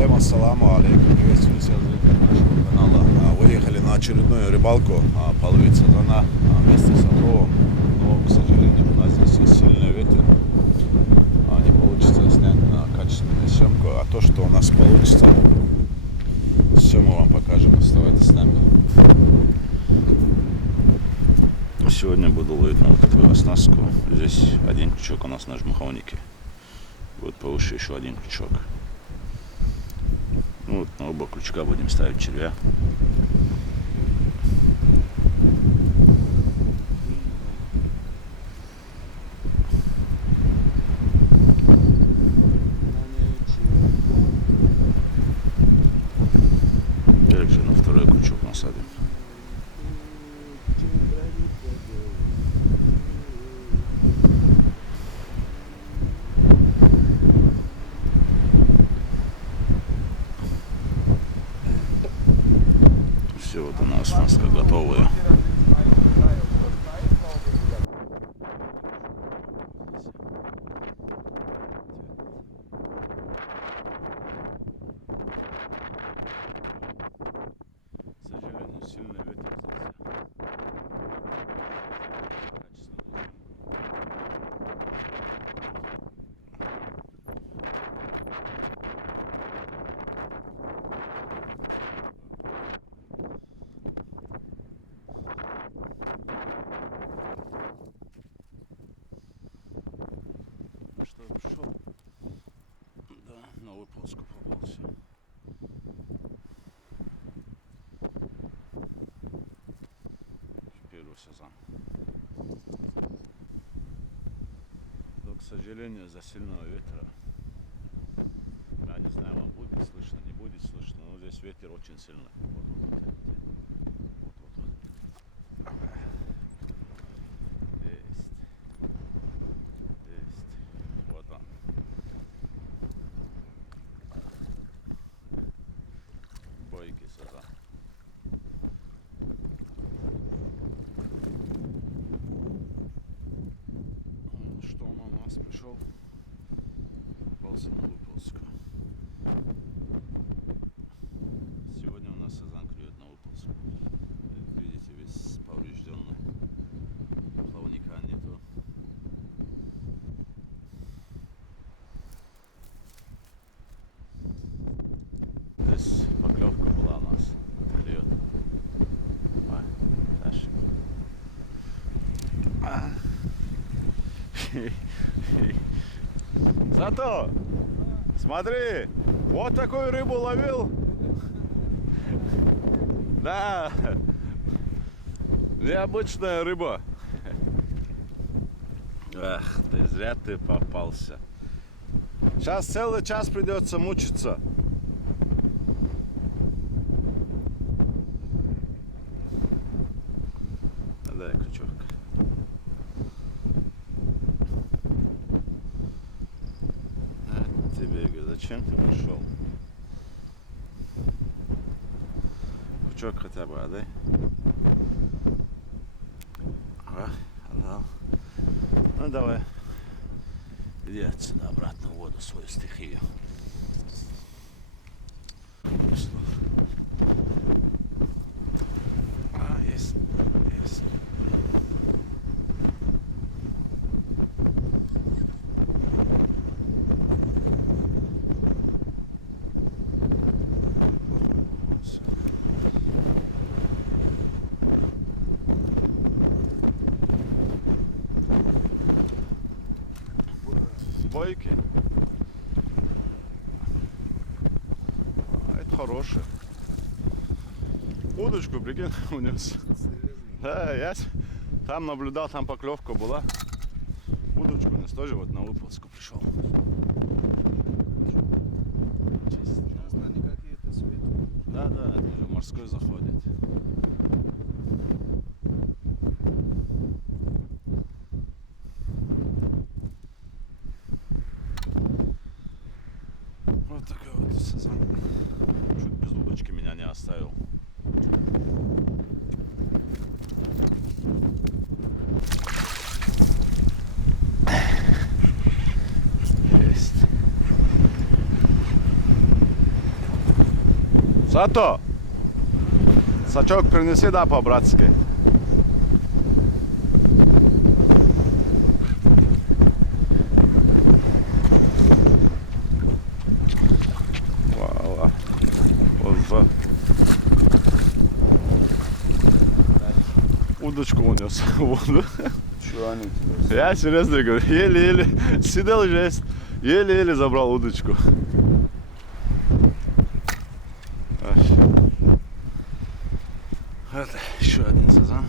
Всем ассаламу алейкум, приветствую всех зрителей нашего канала. Выехали на очередную рыбалку, половица дана вместе с отловом, но, к сожалению, у нас здесь есть сильный ветер, не получится снять на качественную съемку, а то, что у нас получится, все мы вам покажем, оставайтесь с нами. Сегодня буду ловить на вот такую оснастку, здесь один крючок у нас на жмыховнике, будет повыше еще один крючок. Ну, вот на оба крючка будем ставить червя. Также на второй крючок насадим. Все, вот у нас оснастка готовая. К сожалению, сильный ветер здесь. Ну что, пришел? Да, на выползку попался. Первый сезон. Но, к сожалению, из-за сильного ветра, я не знаю, вам будет слышно, не будет слышно, но здесь ветер очень сильный. Вот. Есть. Вот он. Бойкий сазан. Что он у нас пришел? Попался на выползку. Сегодня у нас сазан клюет на выползку. Видите, весь поврежденный. Плавника нету. Здесь поклевка была у нас. Клюет. Зато, смотри, вот такую рыбу ловил. Да, необычная рыба. Эх, ты зря ты попался. Сейчас целый час придется мучиться. Дай крючок. Тебе говорю, зачем ты пришел? Крючок хотя бы отдай. Отдал. Ну давай. Иди отсюда обратно в воду, свою стихию. Есть. Есть. Бойки. Это хороший. Удочку, прикинь, унес. Да, я там наблюдал, там поклевка была. Удочку унес, тоже вот на выползку пришел. Да, это уже морской заходит. Вот такой вот сазан. Чуть без удочки меня не оставил. Есть. Сато! Сачок принеси, да, по-братски. Вау. Поза. Удочку унес в воду. Чего они тебе? Я серьезно говорю, еле-еле сидел жесть, еле-еле забрал удочку. Вот еще один сазан.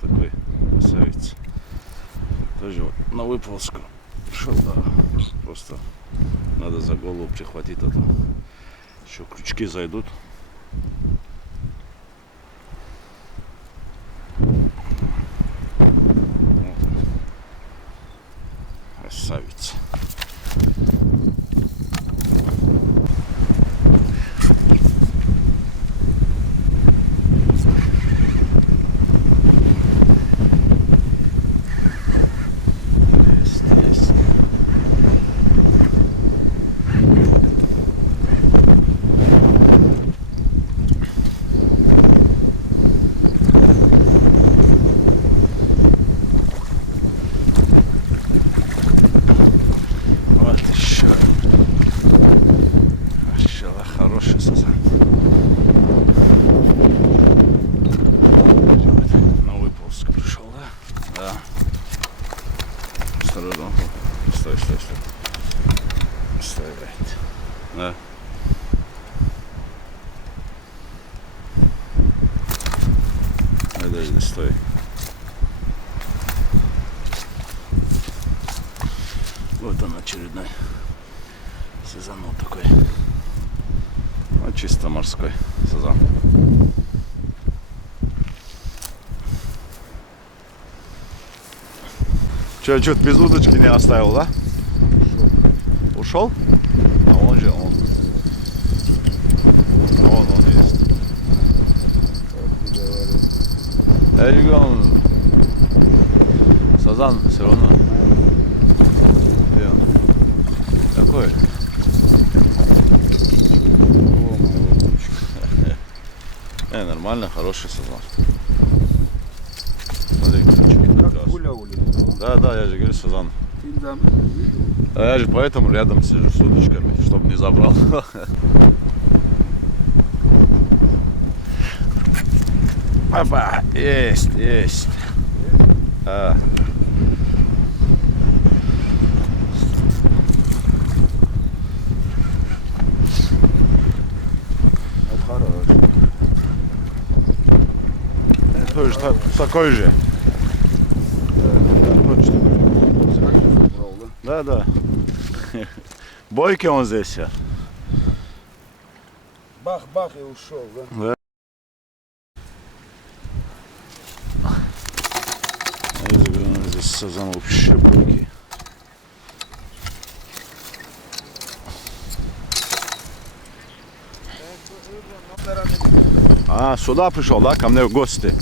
Такой красавец. Тоже вот на выползку пришел, да. Просто надо за голову прихватить, а то еще крючки зайдут. Красавец. Есть. Вот еще. Машаллах, хороший сазан. На выползку пришел, да? Да. Осторожно. Стой. Стой, блядь. Да. Подожди, стой. Вот он очередной сазанок такой. Ну, чисто морской сазан. Че, что-то без удочки не оставил, да? Ушел? А он же, он. Вон он есть. Я не говорю, он... Сазан все равно. Где он? Какой? Нормально, хороший сазан. Смотри, Как пуля улетела. Да, я же говорю, сазан. Ты за мной видел? А я же поэтому рядом сижу с удочками, чтобы не забрал. Опа, есть. А. Это хороший. Тоже такой же. Точно. Сразу забрал, да? Да. Бойкий он здесь. Бах-бах и ушел, да? Да. Я же говорю, здесь сазан вообще бойкий. А, сюда пришел, да? Ко мне в гости.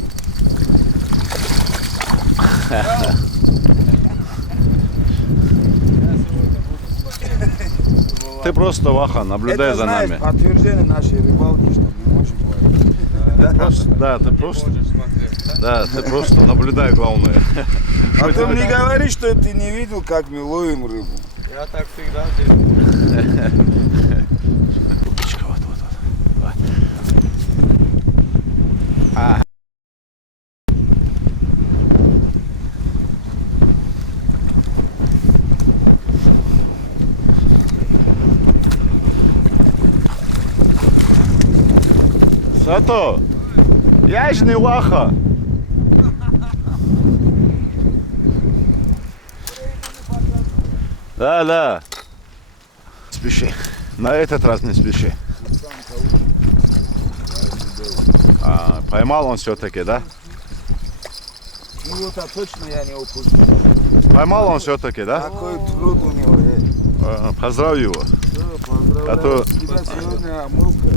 Ты просто, Ваха, наблюдай Это, за знаешь, нами. подтверждение нашей рыбалки, что мы можем ловить. Да, ты просто наблюдай, главное. А ты мне говоришь, что ты не видел, как мы ловим рыбу. Я так всегда делаю. Удочка, вот. А. Сато, я ж не Ваха. Да. Спеши. На этот раз не спеши. А, поймал он все-таки, да? Ну вот, а точно я не упустил. Поймал он все-таки, да? Такой труд у него есть. Поздравь его. Все, поздравляю. А то- Тебя сегодня омылка.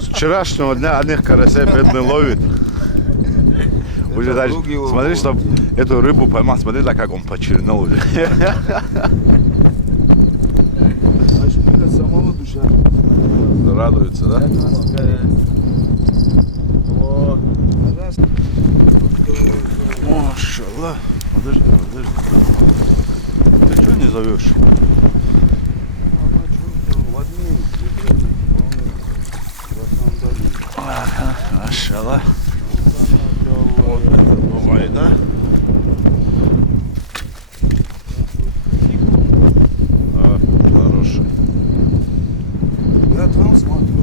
С вчерашнего дня одних карасей бедный ловит. Уже даже, друг его смотри, был. чтобы эту рыбу поймал, смотри, да, как он почернул уже. А что меня самого душа? радуется, да? О, Машаллах. Подожди. Ты что не зовешь? Ага, машаллах. Вот это бывает, да? Хороший. Я там смотрю,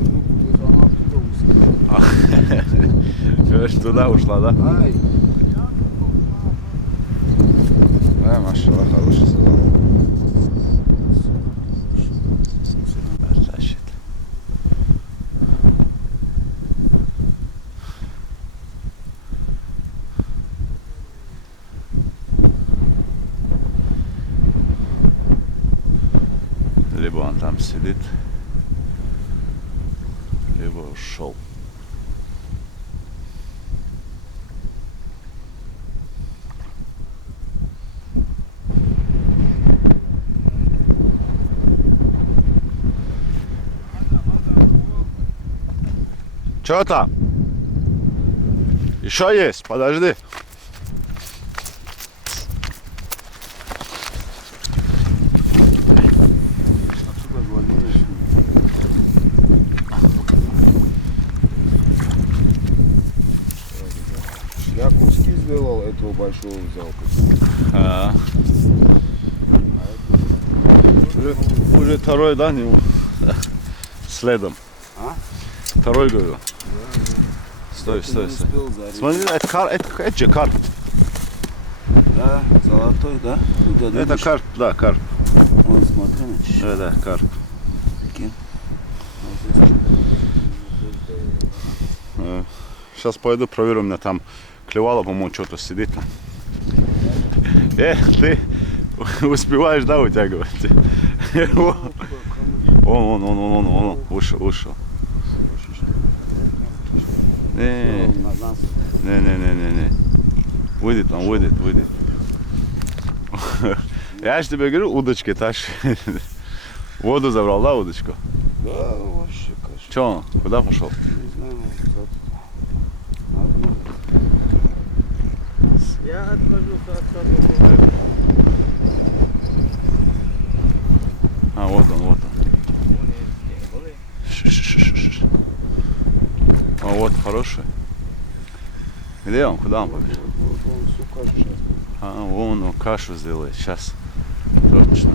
она оттуда услышала. Туда ушла, да? Ай, Машаллах, хороший сезон. Значит. Либо он там сидит, либо ушел. Что там? Еще есть, подожди. отсюда звонишь. Я куски сделал, этого большого взял. А. Уже второй, да, не следом. А? Второй, говорю. Стой. Смотри, это же карп. Да, золотой, да? Это карп, да, карп. Вон, смотри, значит. Да, карп. Сейчас пойду проверю, у меня там клевало, по-моему, что-то сидит там. Ты успеваешь, да, вытягивать? Он, вышел. Не. Выйдет он, выйдет. Я же тебе говорю, удочки тащи. Воду забрал, да, удочку? Да, вообще, конечно. Че он? Куда пошел? Не знаю, я отхожу от садового. А, вот он. А вот хороший. Где он? Куда он побежал? он всю кашу сейчас. А, вон он кашу сделает. Сейчас. Точно.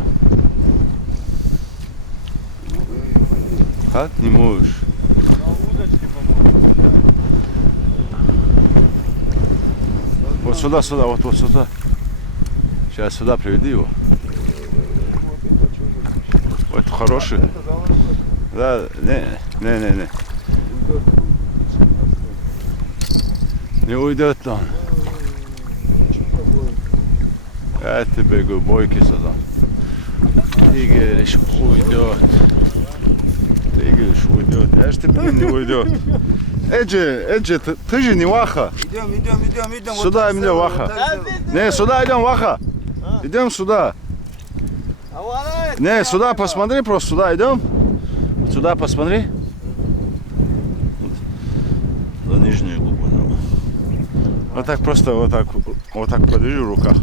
Как не можешь? На удочке, по-моему. Вот сюда, вот сюда. Сейчас сюда приведи его. Это хороший. Да, не. Не уйдет он. Я тебе говорю, бойки создам. Ты говоришь, уйдет. Я же тебе не уйдет. Эджи, ты же не Ваха. Идем. Сюда вот идем, Ваха. Не, сюда идем, Ваха. Идем сюда. Не, сюда посмотри, просто сюда идем. Сюда посмотри. За нижнюю губу. Вот так просто, вот так подержи в руках.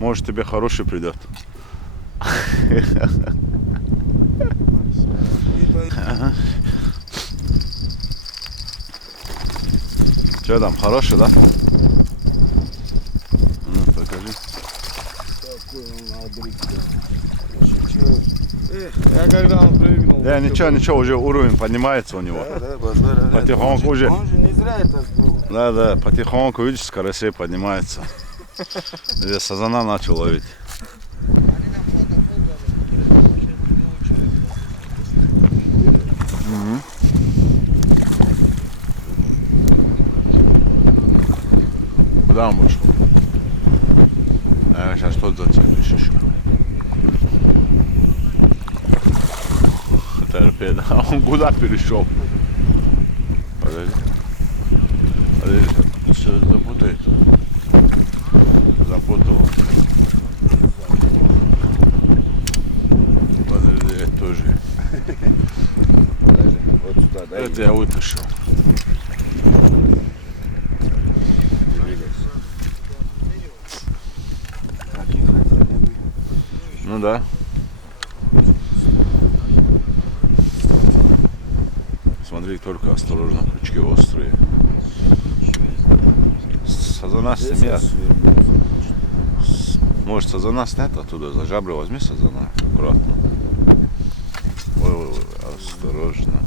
Может, тебе хороший придет. Что там, хороший, да? Ну, покажи. Я когда он прыгнул. Да, ничего, уже уровень поднимается у него. Да, базар. Потихоньку уже. Он же не зря это сделал. Да, потихоньку, видишь, скоростей поднимается. Я сазана начал ловить. Куда он ушел? Я сейчас тот зацепишь еще. Торпеда. А он куда перешел? Подожди, все запутает. Запутал. Подожди, я тоже. Подожди, вот Вот я вытащил. Ну да. Смотри, только осторожно, крючки острые. Сазана сними. Может, сазана снять оттуда, за жабры возьми сазана, аккуратно. Ой, осторожно.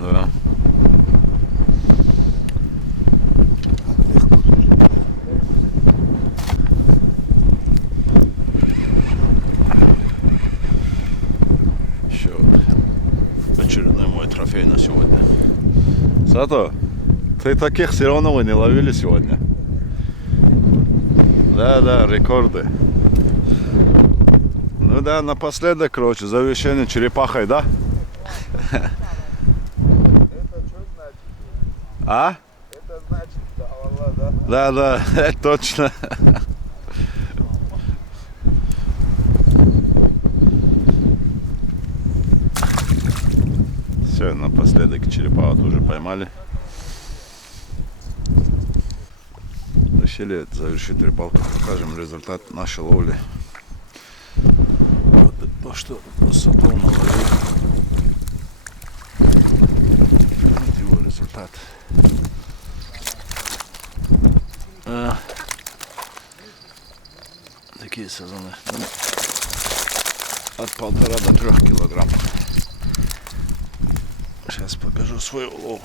Да. Еще очередной мой трофей на сегодня. Сато, ты таких все равно вы не ловили сегодня. Да, рекорды. Ну да, напоследок, короче, завершение черепахой, да? Это что значит? А? Это значит, да, Аллах, да? Да, это точно. Все, напоследок черепаху тоже поймали. Решили завершить рыбалку, покажем результат нашей ловли. Вот то, что Сатол наловил. Вот его результат. Такие сазаны. От 1,5 до 3 килограмм. Сейчас покажу свой улов.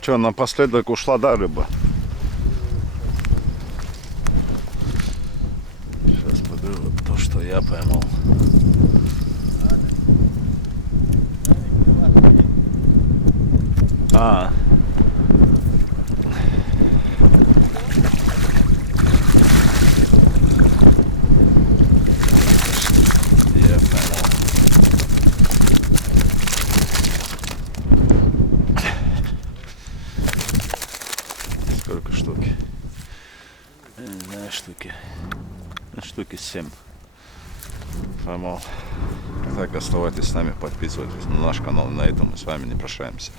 Че, напоследок ушла, да, рыба? Сейчас покажу то, что я поймал. А. Я поймал. Сколько штуки? Я не знаю, штуки. Штуки 7. Поймал. Так, оставайтесь с нами, подписывайтесь на наш канал. На этом мы с вами не прощаемся.